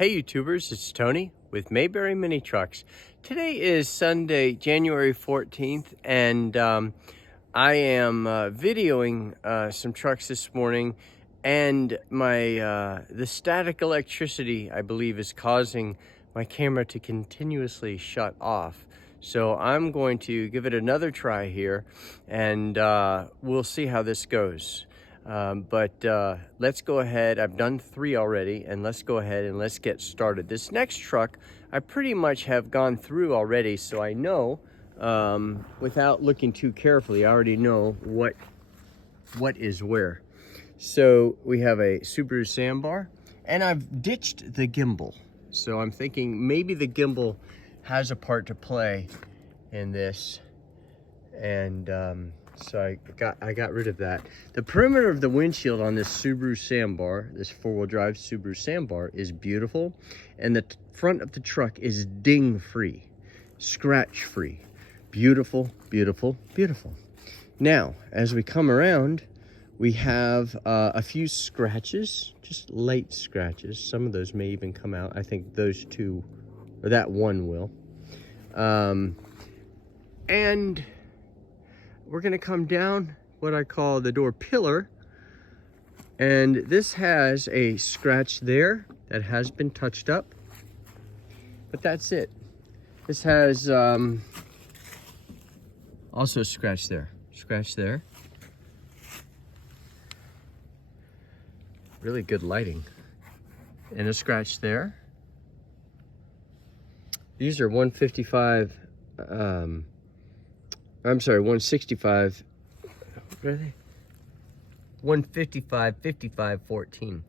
Hey YouTubers, it's Tony with Mayberry Mini Trucks. Today is Sunday, January 14th, and I am videoing some trucks this morning, and the static electricity, I believe, is causing my camera to continuously shut off. So I'm going to give it another try here, and we'll see how this goes. Let's go ahead. I've done 3 already, and let's go ahead and let's get started. This next truck I pretty much have gone through already, so I know without looking too carefully, I already know what is where. So we have a Subaru Sambar, and I've ditched the gimbal. So I'm thinking maybe the gimbal has a part to play in this, and so I got rid of that. The perimeter of the windshield on this Subaru Sambar, this 4-wheel drive Subaru Sambar, is beautiful, and the front of the truck is ding-free, scratch-free. Beautiful, beautiful, beautiful. Now, as we come around, we have a few scratches, just light scratches. Some of those may even come out. I think those 2, or that one will. And we're gonna come down what I call the door pillar, and this has a scratch there that has been touched up, but that's it. This has also a scratch there, really good lighting, and a scratch there. These are 155 I'm sorry, 165, what are they? 155, 55, 14.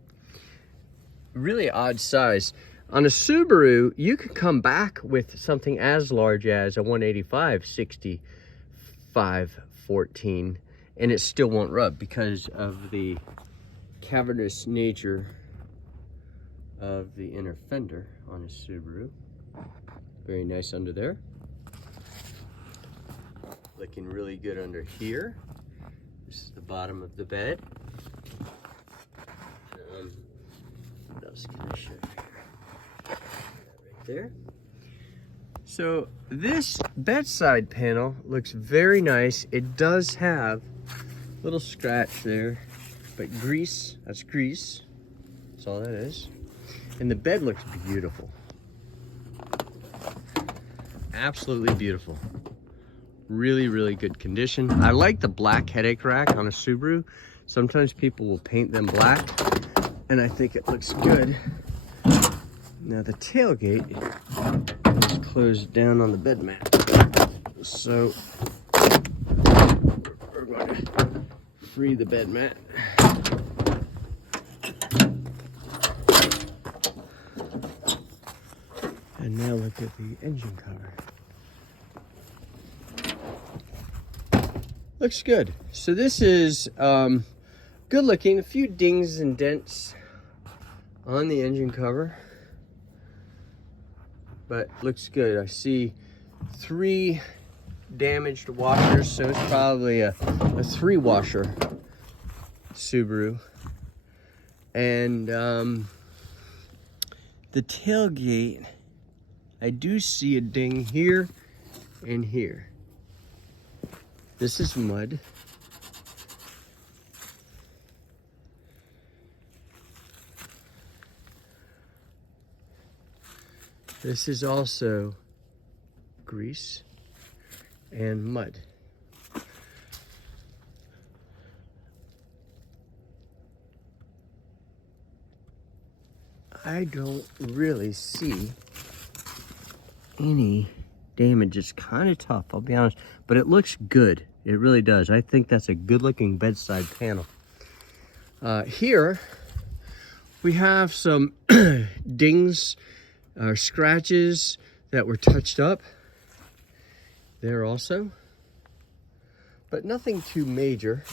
Really odd size. On a Subaru, you could come back with something as large as a 185, 65, 14, and it still won't rub because of the cavernous nature of the inner fender on a Subaru. Very nice under there. Looking really good under here. This is the bottom of the bed. What else can I show you here? Right there. So this bedside panel looks very nice. It does have a little scratch there, but grease, that's grease. That's all that is. And the bed looks beautiful. Absolutely beautiful. Really, really good condition. I like the black headache rack on a Subaru. Sometimes people will paint them black, and I think it looks good. Now the tailgate is closed down on the bed mat. So we're going to free the bed mat. And now look at the engine cover. Looks good. So this is good looking. A few dings and dents on the engine cover, but looks good. I see 3 damaged washers, so it's probably a 3-washer Subaru. And the tailgate, I do see a ding here and here. This is mud. This is also grease and mud. I don't really see any damage. It's kind of tough, I'll be honest, but it looks good. It really does. I think that's a good looking bedside panel. Here we have some dings or scratches that were touched up there also, but nothing too major.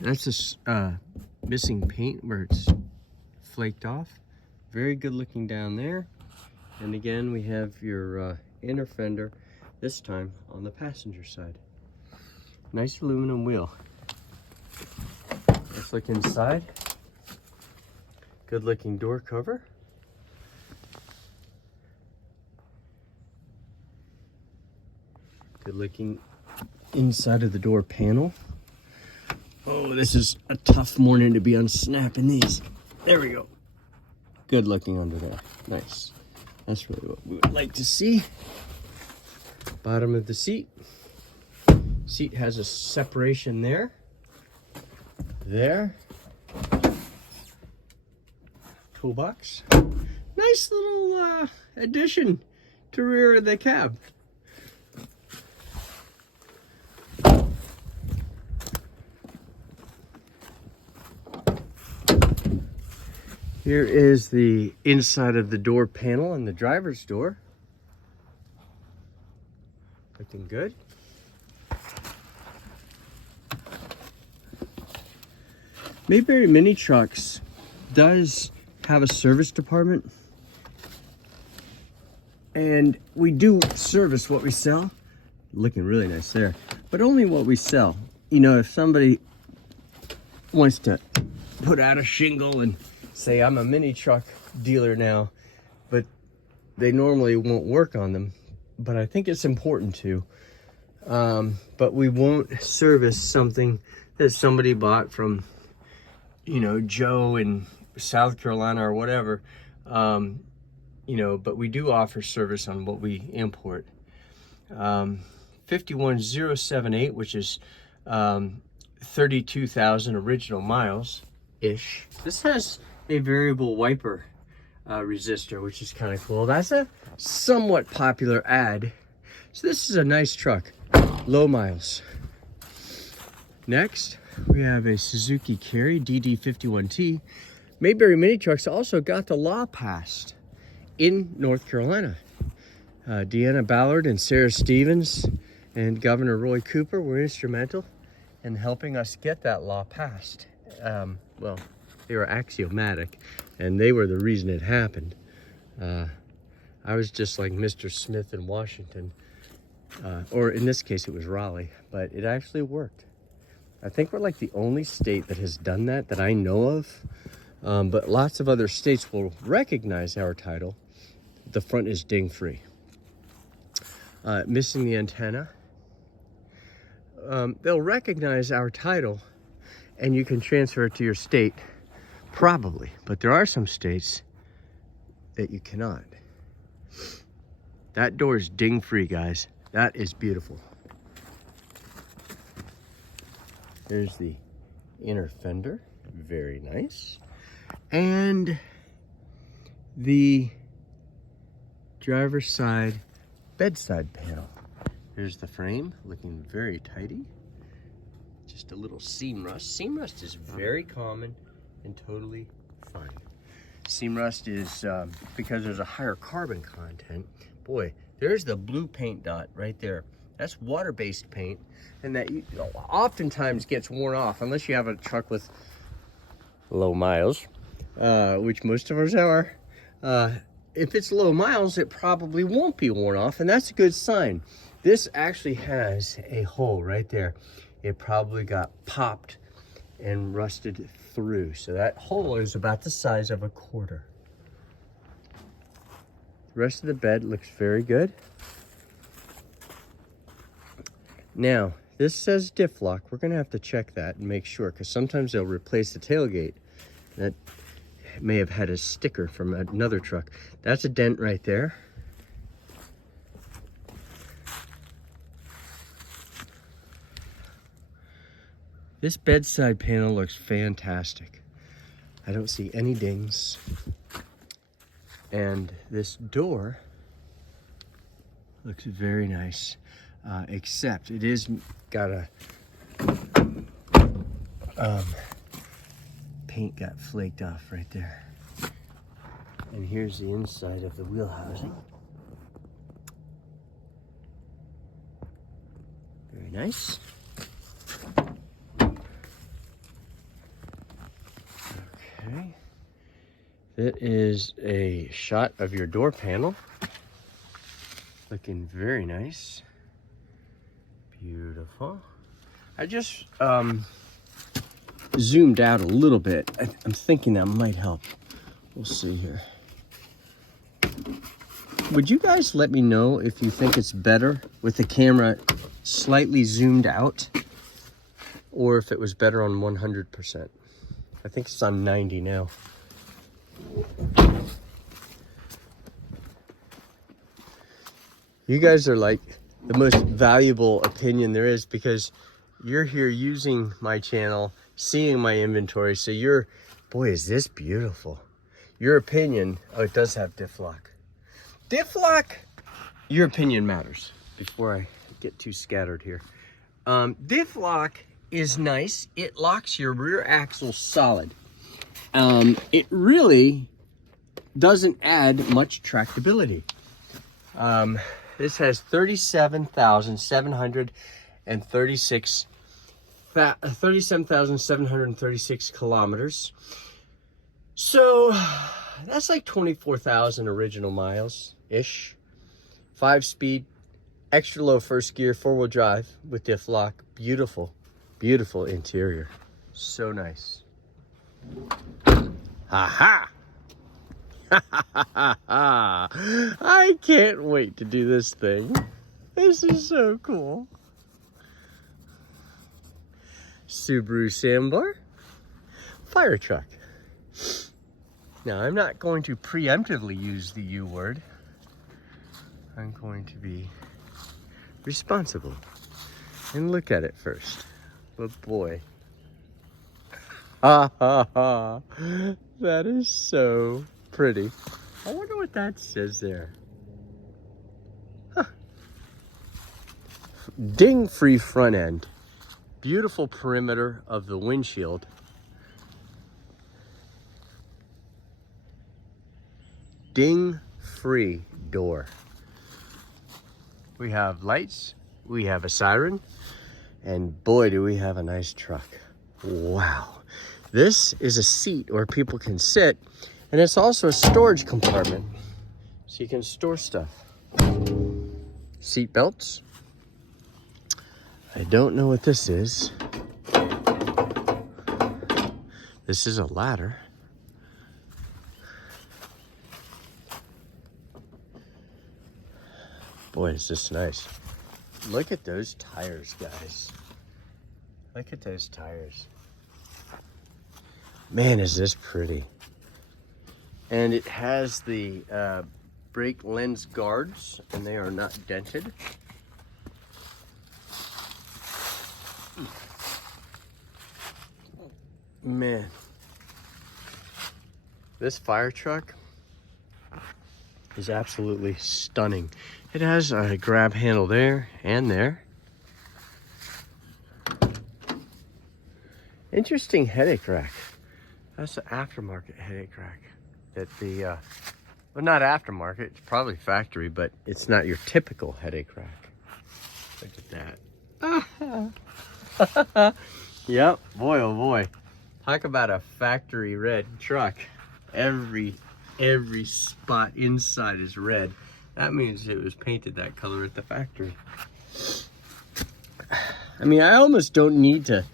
That's a missing paint where it's flaked off. Very good looking down there. And again, we have your inner fender, this time on the passenger side. Nice aluminum wheel. Let's look inside. Good looking door cover. Good looking inside of the door panel. Oh, this is a tough morning to be unsnapping these. There we go. Good looking under there. Nice. That's really what we would like to see. Bottom of the seat. Seat has a separation there. There. Toolbox. Nice little addition to rear of the cab. Here is the inside of the door panel and the driver's door. Looking good. Mayberry Mini Trucks does have a service department, and we do service what we sell. Looking really nice there, but only what we sell. You know, if somebody wants to put out a shingle and say, I'm a mini truck dealer now, but they normally won't work on them, but I think it's important to. But we won't service something that somebody bought from, you know, Joe in South Carolina or whatever. You know, but we do offer service on what we import. 51078, which is 32,000 original miles-ish. This has a variable wiper resistor, which is kind of cool. That's a somewhat popular ad. So this is a nice truck, low miles. Next, we have a Suzuki Carry DD51T. Mayberry Mini Trucks also got the law passed in North Carolina. Deanna Ballard and Sarah Stevens and Governor Roy Cooper were instrumental in helping us get that law passed. Well, they were axiomatic, and they were the reason it happened. I was just like Mr. Smith in Washington, or in this case it was Raleigh, but it actually worked. I think we're like the only state that has done that I know of, but lots of other states will recognize our title. The front is ding-free. Missing the antenna. They'll recognize our title, and you can transfer it to your state. Probably, but there are some states that you cannot. That door is ding-free, guys. That is beautiful. There's the inner fender, very nice. And the driver's side bedside panel. Here's the frame, looking very tidy. Just a little seam rust. Seam rust is very common and totally fine. Seam rust is because there's a higher carbon content. Boy, there's the blue paint dot right there. That's water-based paint, and that oftentimes gets worn off unless you have a truck with low miles, which most of ours are. If it's low miles, it probably won't be worn off, and that's a good sign. This actually has a hole right there. It probably got popped and rusted through. So that hole is about the size of a quarter. The rest of the bed looks very good. Now, this says diff lock. We're gonna have to check that and make sure, because sometimes they'll replace the tailgate. That may have had a sticker from another truck. That's a dent right there. This bedside panel looks fantastic. I don't see any dings. And this door looks very nice, except it is got a paint got flaked off right there. And here's the inside of the wheel housing. Very nice. Okay. That is a shot of your door panel. Looking very nice. Beautiful. I just zoomed out a little bit. I'm thinking that might help. We'll see here. Would you guys let me know if you think it's better with the camera slightly zoomed out or if it was better on 100%? I think it's on 90 now. You guys are like the most valuable opinion there is because you're here using my channel, seeing my inventory. So you're, boy, is this beautiful. Your opinion, oh, it does have diff lock. Diff lock, your opinion matters before I get too scattered here. Diff lock is nice. It locks your rear axle solid. It really doesn't add much tractability. This has 37,736 kilometers. So that's like 24,000 original miles-ish. 5-speed, extra low first gear, 4-wheel drive with diff lock. Beautiful, beautiful interior. So nice. Ha-ha! I can't wait to do this thing. This is so cool. Subaru Sambar fire truck. Now, I'm not going to preemptively use the U word. I'm going to be responsible and look at it first. But boy, ha ha ha, that is so pretty. I wonder what that says there. Huh. Ding-free front end. Beautiful perimeter of the windshield. Ding-free door. We have lights, we have a siren, and boy, do we have a nice truck. Wow. This is a seat where people can sit, and it's also a storage compartment, so you can store stuff. Seat belts. I don't know what this is. This is a ladder. Boy, is this nice. Look at those tires, guys. Look at those tires. Man, is this pretty. And it has the brake lens guards, and they are not dented. Man, this fire truck is absolutely stunning. It has a grab handle there and there. Interesting headache rack. That's an aftermarket headache rack. That the, well, not aftermarket, it's probably factory, but it's not your typical headache rack. Look at that. Yep, boy, oh boy. Talk about a factory red truck. Every spot inside is red. That means it was painted that color at the factory. I mean, I almost don't need to,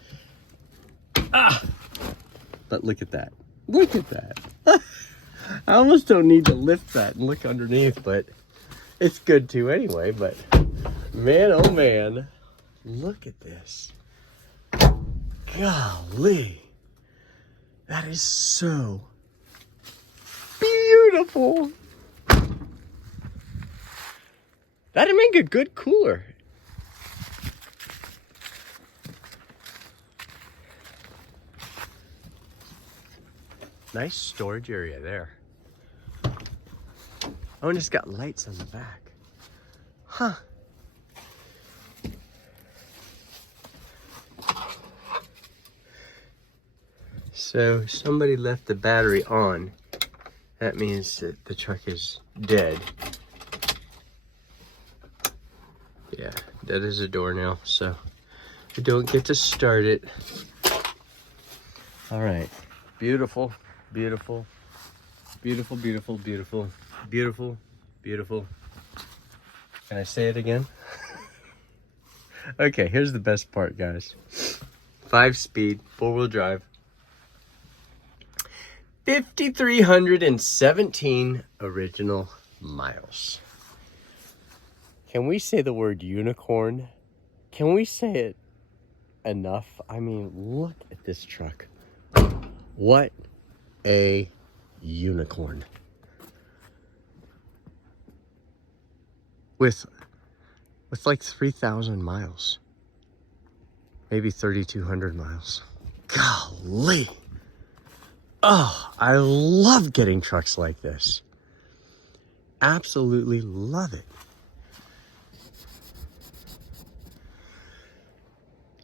but look at that. Look at that. I almost don't need to lift that and look underneath, but it's good to anyway. But man, oh man, look at this. Golly, that is so beautiful. That'd make a good cooler. Nice storage area there. Oh, and it's got lights on the back. Huh. So somebody left the battery on. That means that the truck is dead. Yeah, dead as a door now, so I don't get to start it. All right, beautiful, beautiful, beautiful, beautiful, beautiful, beautiful, beautiful. Can I say it again? Okay, here's the best part, guys. 5-speed, 4-wheel drive. 5,317 original miles. Can we say the word unicorn? Can we say it enough? I mean, look at this truck. What a unicorn. With like 3,000 miles. Maybe 3,200 miles. Golly. Oh, I love getting trucks like this. Absolutely love it.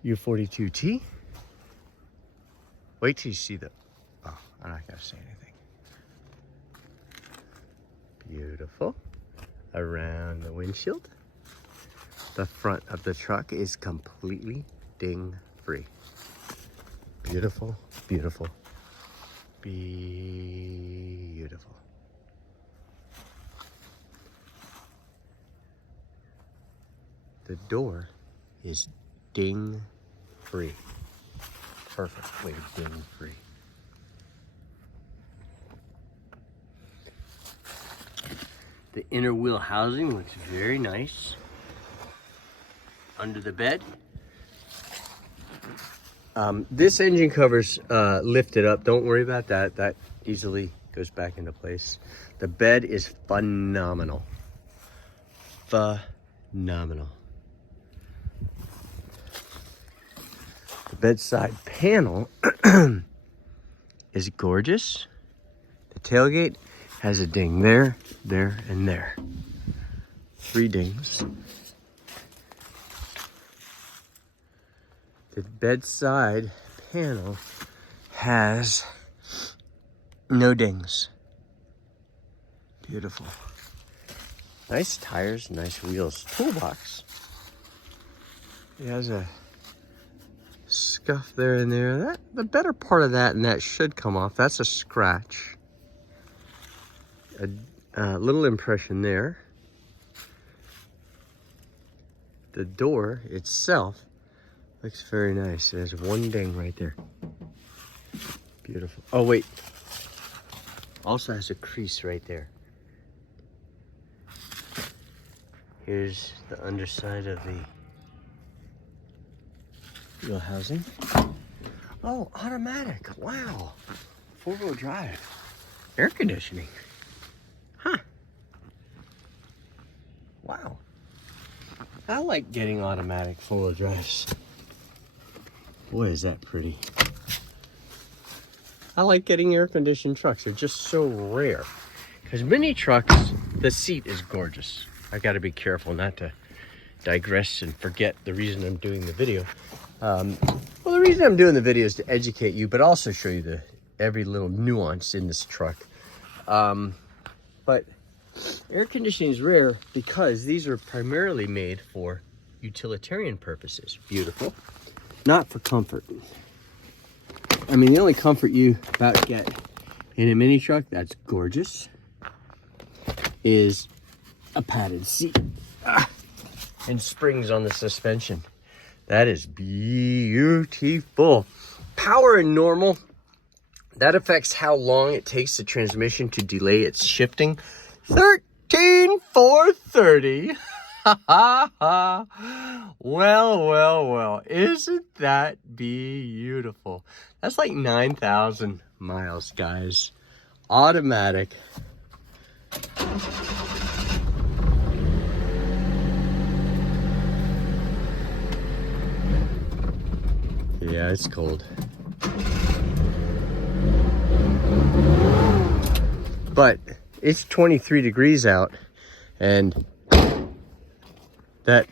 U42T. Wait till you see the... Oh, I'm not going to say anything. Beautiful. Around the windshield. The front of the truck is completely ding-free. Beautiful, beautiful, beautiful. The door is ding-free. Perfectly ding-free. The inner wheel housing looks very nice. Under the bed. This engine cover's lifted up. Don't worry about that. That easily goes back into place. The bed is phenomenal. Phenomenal. The bedside panel is gorgeous. The tailgate has a ding there, there, and there. 3 dings. The bedside panel has no dings. Beautiful. Nice tires, nice wheels. Toolbox. It has a scuff there and there. The better part of that and that should come off. That's a scratch. A little impression there. The door itself looks very nice. It has 1 ding right there. Beautiful. Oh, wait. Also has a crease right there. Here's the underside of the wheel housing. Oh, automatic. Wow. 4-wheel drive. Air conditioning. Huh. Wow. I like getting automatic 4-wheel drives. Boy, is that pretty. I like getting air-conditioned trucks. They're just so rare. Because mini trucks, the seat is gorgeous. I got to be careful not to digress and forget the reason I'm doing the video. Well, the reason I'm doing the video is to educate you, but also show you every little nuance in this truck. But air conditioning is rare because these are primarily made for utilitarian purposes. Beautiful. Not for comfort. I mean, the only comfort you about get in a mini truck that's gorgeous is a padded seat and springs on the suspension. That is beautiful. Power and normal, that affects how long it takes the transmission to delay its shifting. 13,430. Well, isn't that beautiful? That's like 9,000 miles, guys. Automatic. Yeah, it's cold. But it's 23 degrees out, and that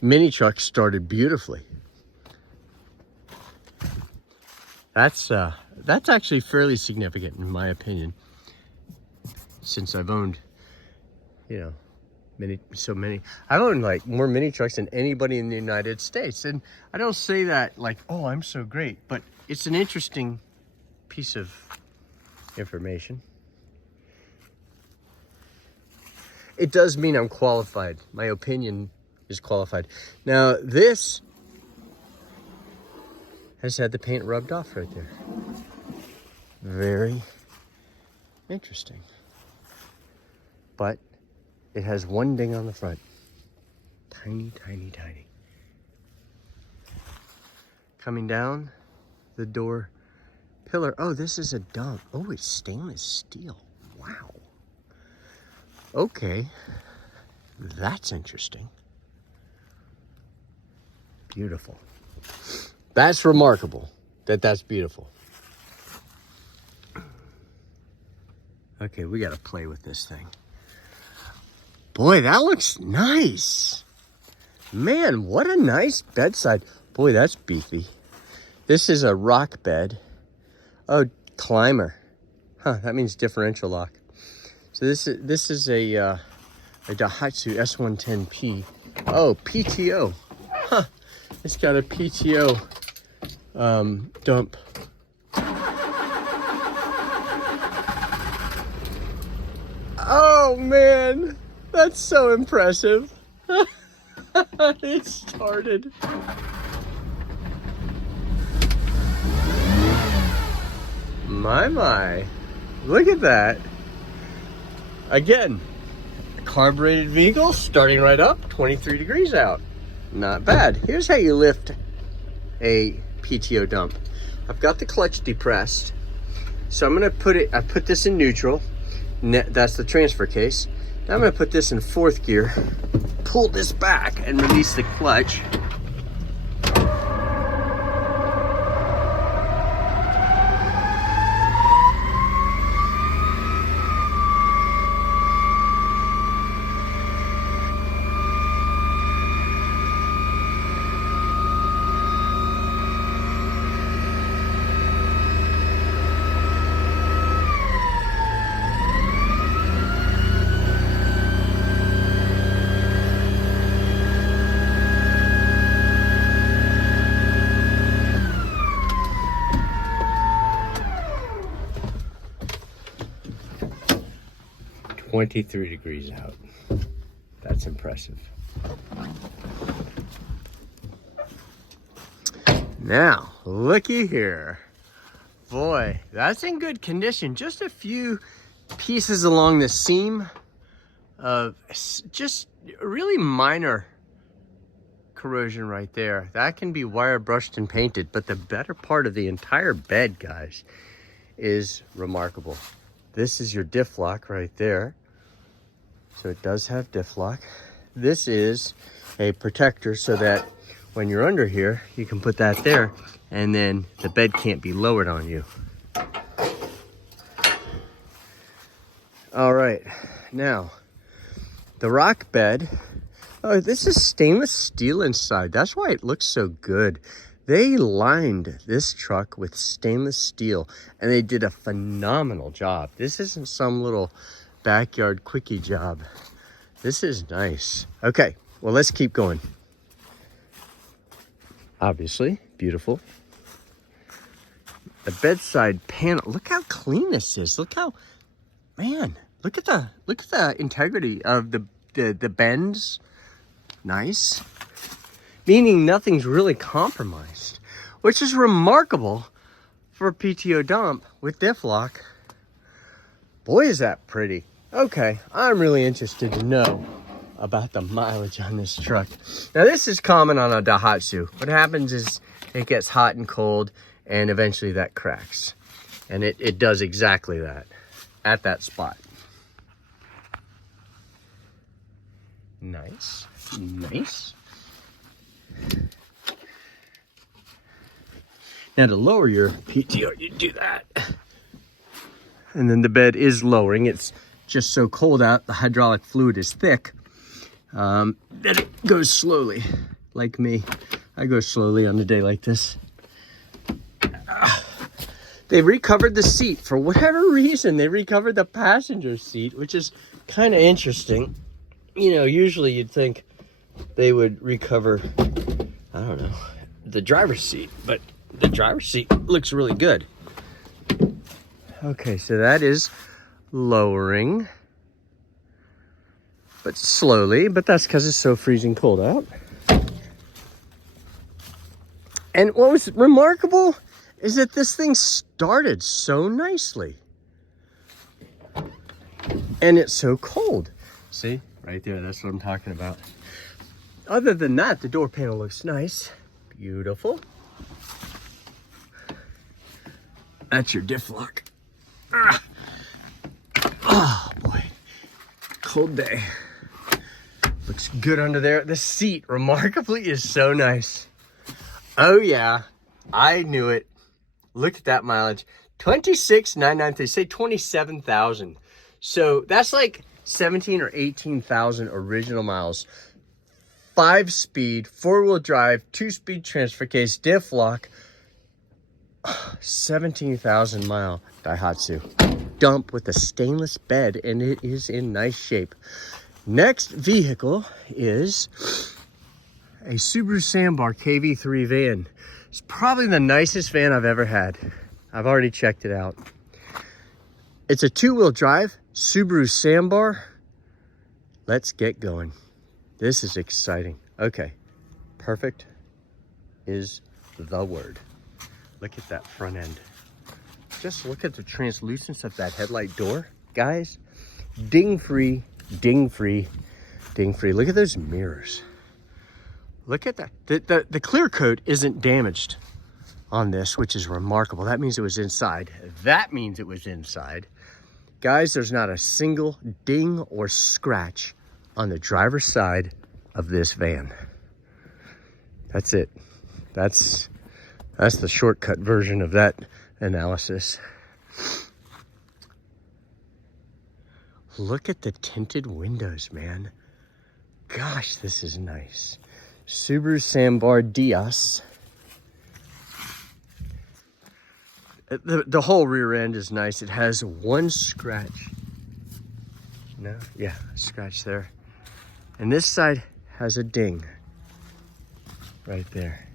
mini truck started beautifully. That's actually fairly significant in my opinion, since I've owned, I've owned like more mini trucks than anybody in the United States. And I don't say that like, oh, I'm so great, but it's an interesting piece of information. It does mean I'm qualified. My opinion is qualified. Now, this has had the paint rubbed off right there. Very Interesting. But it has one ding on the front. Tiny, tiny, tiny. Coming down the door pillar. Oh, this is a dump. Oh, it's stainless steel. Wow. Okay. That's interesting. Beautiful. That's remarkable that that's beautiful. Okay, we gotta play with this thing. Boy, that looks nice. Man, what a nice bedside. Boy, that's beefy. This is a rock bed. Oh, climber. Huh, that means differential lock. So this is a Daihatsu S110P. Oh, PTO. Huh, it's got a PTO dump. Oh man, that's so impressive. It started. My, look at that. Again, carbureted vehicle starting right up, 23 degrees out. Not bad. Here's how you lift a PTO dump. I've got the clutch depressed, so I'm gonna I put this in neutral. That's the transfer case. Now I'm gonna put this in 4th gear, pull this back and release the clutch. "23 degrees out. That's impressive. Now, looky here. Boy, that's in good condition. Just a few pieces along the seam of just really minor corrosion right there. That can be wire brushed and painted, but the better part of the entire bed, guys, is remarkable. This is your diff lock right there. So it does have diff lock. This is a protector so that when you're under here, you can put that there and then the bed can't be lowered on you. All right, now the rock bed. Oh, this is stainless steel inside. That's why it looks so good. They lined this truck with stainless steel and they did a phenomenal job. This isn't some little backyard quickie job. This is nice. Okay, well, let's keep going. Obviously, beautiful. The bedside panel. Look how clean this is. Look how, man. Look at the integrity of the bends. Nice. Meaning nothing's really compromised, which is remarkable for a PTO dump with diff lock. Boy, is that pretty. Okay, I'm really interested to know about the mileage on this truck. Now, this is common on a Daihatsu. What happens is it gets hot and cold, and eventually that cracks. And it does exactly that at that spot. Nice, nice. Now, to lower your PTO, you do that. And then the bed is lowering. It's just so cold out, the hydraulic fluid is thick, that it goes slowly. Like me, I go slowly on a day like this. They recovered the seat. For whatever reason, they recovered the passenger seat, which is kind of interesting. You know, usually you'd think they would recover, I don't know, the driver's seat, but the driver's seat looks really good. Okay, so that is lowering, but slowly, but that's because it's so freezing cold out. And what was remarkable is that this thing started so nicely. And it's so cold. See, right there, that's what I'm talking about. Other than that, the door panel looks nice. Beautiful. That's your diff lock. Ah. Oh boy, cold day. Looks good under there. The seat, remarkably, is so nice. Oh yeah, I knew it. Look at that mileage. 26,993, say 27,000. So that's like 17 or 18,000 original miles. 5-speed, 4-wheel drive, 2-speed transfer case, diff lock. 17,000 mile Daihatsu dump with a stainless bed, and it is in nice shape. Next vehicle is a Subaru Sambar KV3 van. It's probably the nicest van I've ever had. I've already checked it out. It's a 2-wheel drive Subaru Sambar. Let's get going. This is exciting. Okay, perfect is the word. Look at that front end. Just look at the translucence of that headlight door, guys. Ding free, ding free, ding free. Look at those mirrors. Look at that. The clear coat isn't damaged on this, which is remarkable. That means it was inside. That means it was inside. Guys, there's not a single ding or scratch on the driver's side of this van. That's it. That's the shortcut version of that analysis. Look at the tinted windows, man. Gosh, this is nice. Subaru Sambar Diaz. The whole rear end is nice. It has one scratch. No? Yeah, a scratch there. And this side has a ding right there.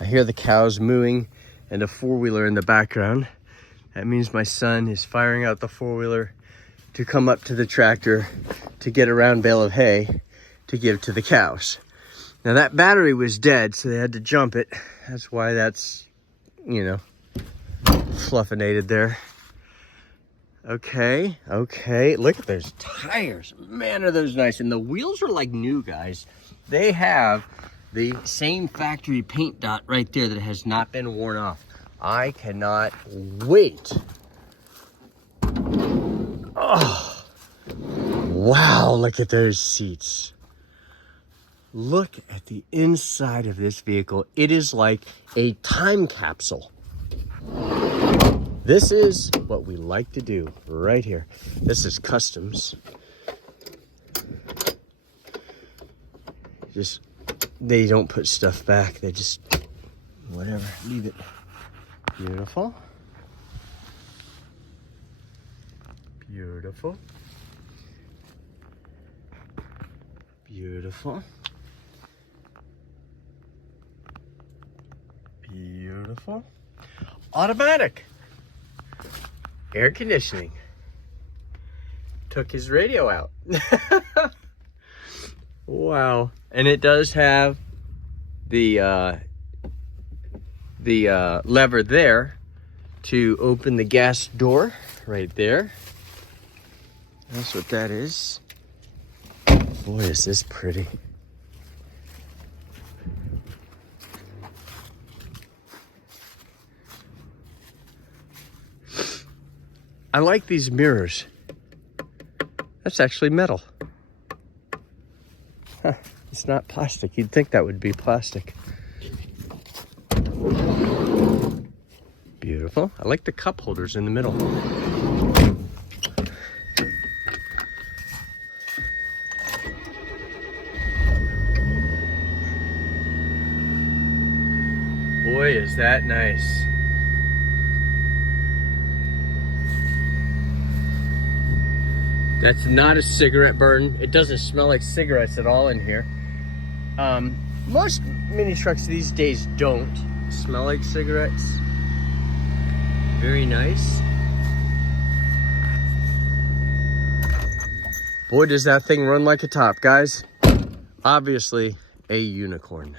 I hear the cows mooing and a four-wheeler in the background. That means my son is firing out the four-wheeler to come up to the tractor to get a round bale of hay to give to the cows. Now that battery was dead, so they had to jump it. That's why that's, you know, fluffinated there. Okay, okay. Look at those tires. Man, are those nice. And the wheels are like new, guys. They have the same factory paint dot right there that has not been worn off. I cannot wait. Oh, wow, look at those seats. Look at the inside of this vehicle. It is like a time capsule. This is what we like to do right here. This is customs. Just, they don't put stuff back. They just, whatever, leave it. Beautiful. Beautiful. Beautiful. Beautiful. Automatic. Air conditioning. Took his radio out. Wow. And it does have the lever there to open the gas door right there. That's what that is. Boy, is this pretty. I like these mirrors. That's actually metal. Huh, it's not plastic. You'd think that would be plastic. Beautiful. I like the cup holders in the middle. Boy, is that nice. That's not a cigarette burn. It doesn't smell like cigarettes at all in here. Most mini trucks these days don't smell like cigarettes. Very nice. Boy, does that thing run like a top, guys. Obviously, a unicorn.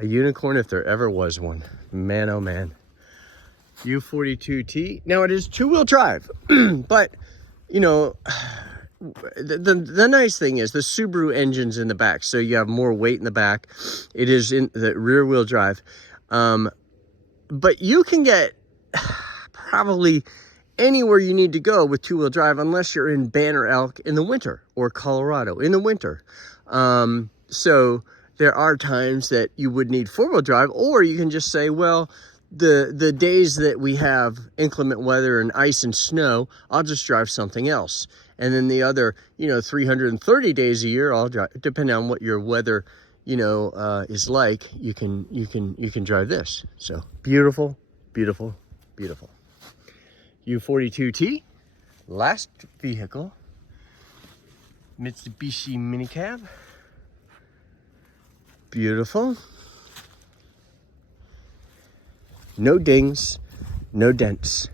A unicorn if there ever was one. Man, oh man. U42T. Now it is two-wheel drive, but you know, the nice thing is the Subaru engine's in the back, so you have more weight in the back. It is in the rear wheel drive. But you can get probably anywhere you need to go with two-wheel drive unless you're in Banner Elk in the winter or Colorado in the winter. So there are times that you would need four-wheel drive, or you can just say, well, the days that we have inclement weather and ice and snow, I'll just drive something else. And then the other, 330 days a year, I'll drive, depending on what your weather, is like, you can drive this. So beautiful, beautiful, beautiful. U42T, last vehicle, Mitsubishi Minicab. Beautiful. No dings, no dents.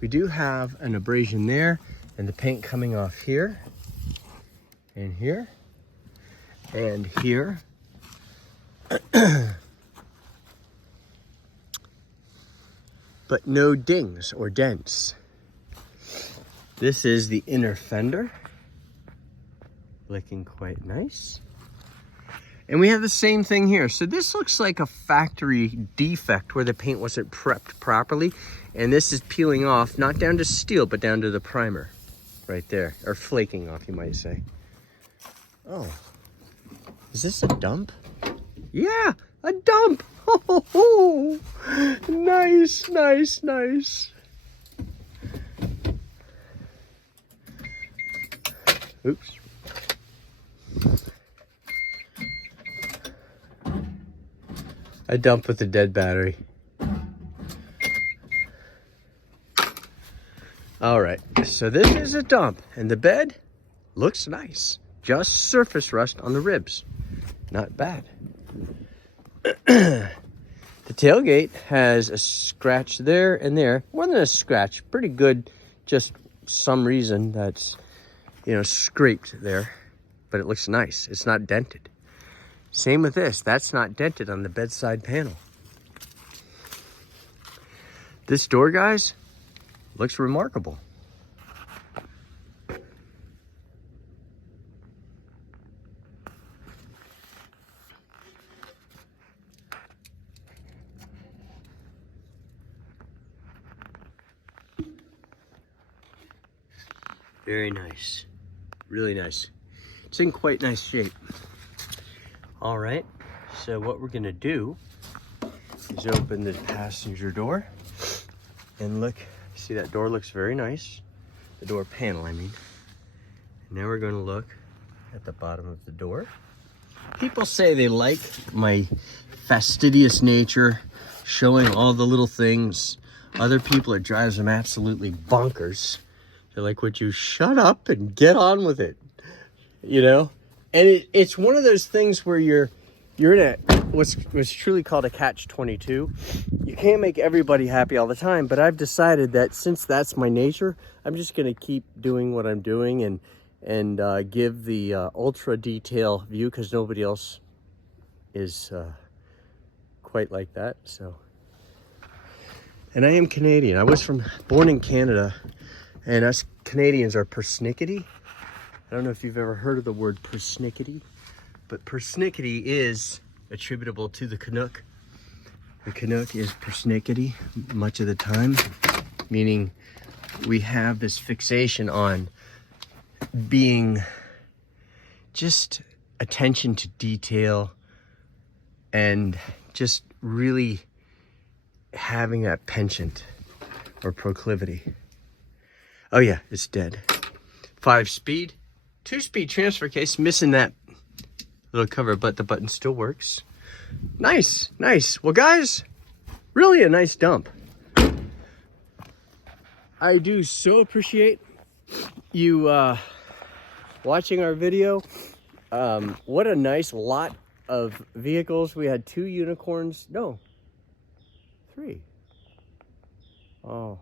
We do have an abrasion there and the paint coming off here and here and here. But no dings or dents. This is the inner fender. Looking quite nice. And we have the same thing here. So this looks like a factory defect where the paint wasn't prepped properly. And this is peeling off, not down to steel, but down to the primer right there. Or flaking off, you might say. Oh, is this a dump? Yeah, a dump. Oh, nice, nice, nice. Oops. A dump with a dead battery. All right, so this is a dump, and the bed looks nice. Just surface rust on the ribs. Not bad. The tailgate has a scratch there and there. More than a scratch, pretty good. Just some reason that's, scraped there, but it looks nice. It's not dented. Same with this. That's not dented on the bedside panel. This door, guys, looks remarkable. Very nice. Really nice. It's in quite nice shape. All right, so what we're gonna do is open the passenger door and look. See, that door looks very nice. The door panel, I mean. And now we're gonna look at the bottom of the door. People say they like my fastidious nature, showing all the little things. Other people, it drives them absolutely bonkers. They're like, would you shut up and get on with it? And it's one of those things where you're in a what's truly called a catch-22. You can't make everybody happy all the time, but I've decided that since that's my nature, I'm just going to keep doing what I'm doing and give the ultra detail view, because nobody else is quite like that. So, and I am Canadian. I was born in Canada, and us Canadians are persnickety. I don't know if you've ever heard of the word persnickety, but persnickety is attributable to the Canuck. The Canuck is persnickety much of the time, meaning we have this fixation on being just attention to detail and just really having that penchant or proclivity. Oh yeah, it's dead. 5-speed. 2-speed transfer case, missing that little cover, but the button still works. Nice, nice. Well, guys, really a nice dump. I do so appreciate you watching our video. What a nice lot of vehicles. We had 2 unicorns. No, 3. Oh,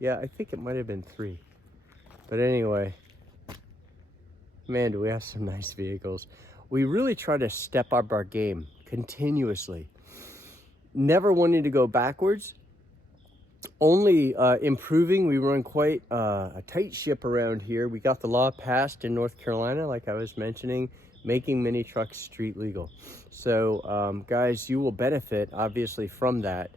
yeah, I think it might have been 3. But anyway, man, do we have some nice vehicles. We really try to step up our game. continuously. Never wanting to go backwards, only improving. We run quite a tight ship around here. We got the law passed in North Carolina, like I was mentioning, making mini trucks street legal. So guys, you will benefit obviously from that.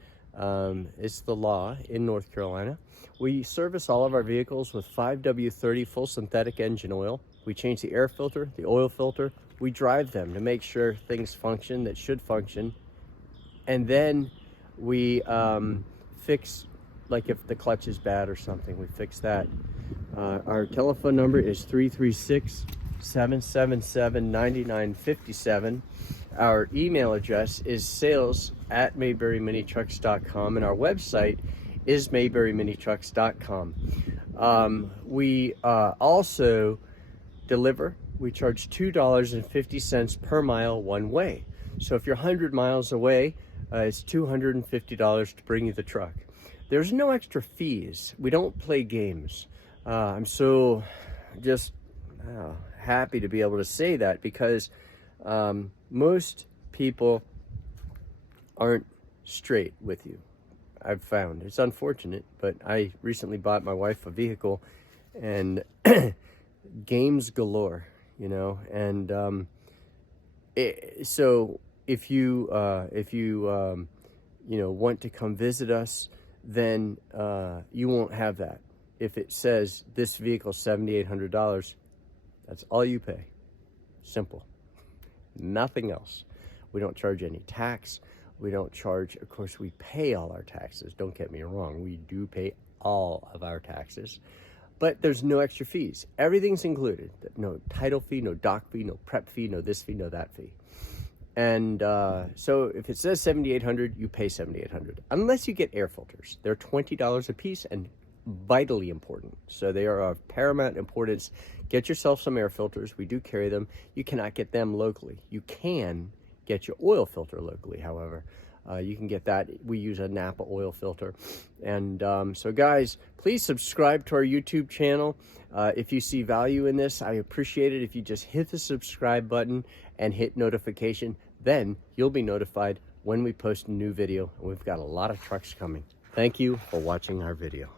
It's the law in North Carolina. We service all of our vehicles with 5W30 full synthetic engine oil. We change the air filter, the oil filter. We drive them to make sure things function that should function. And then we fix, like if the clutch is bad or something, we fix that. Our telephone number is 336-777-9957. Our email address is sales@mayberryminitrucks.com, and our website is mayberryminitrucks.com. We also deliver. We charge $2.50 per mile one way. So if you're 100 miles away, it's $250 to bring you the truck. There's no extra fees. We don't play games. I'm so just happy to be able to say that, because most people aren't straight with you. I've found it's unfortunate, but I recently bought my wife a vehicle, and games galore, you know. And so if you you know, want to come visit us, then you won't have that. If it says this vehicle is $7,800, that's all you pay. Simple. Nothing else. We don't charge any tax. We don't charge, of course, we pay all our taxes. Don't get me wrong. We do pay all of our taxes, but there's no extra fees. Everything's included. No title fee, no dock fee, no prep fee, no this fee, no that fee. And so if it says $7,800, you pay $7,800, unless you get air filters. They're $20 a piece and vitally important. So they are of paramount importance. Get yourself some air filters. We do carry them. You cannot get them locally. You can get your oil filter locally, however. You can get that. We use a Napa oil filter. And so guys, please subscribe to our YouTube channel. If you see value in this, I appreciate it if you just hit the subscribe button and hit notification. Then you'll be notified when we post a new video. We've got a lot of trucks coming. Thank you for watching our video.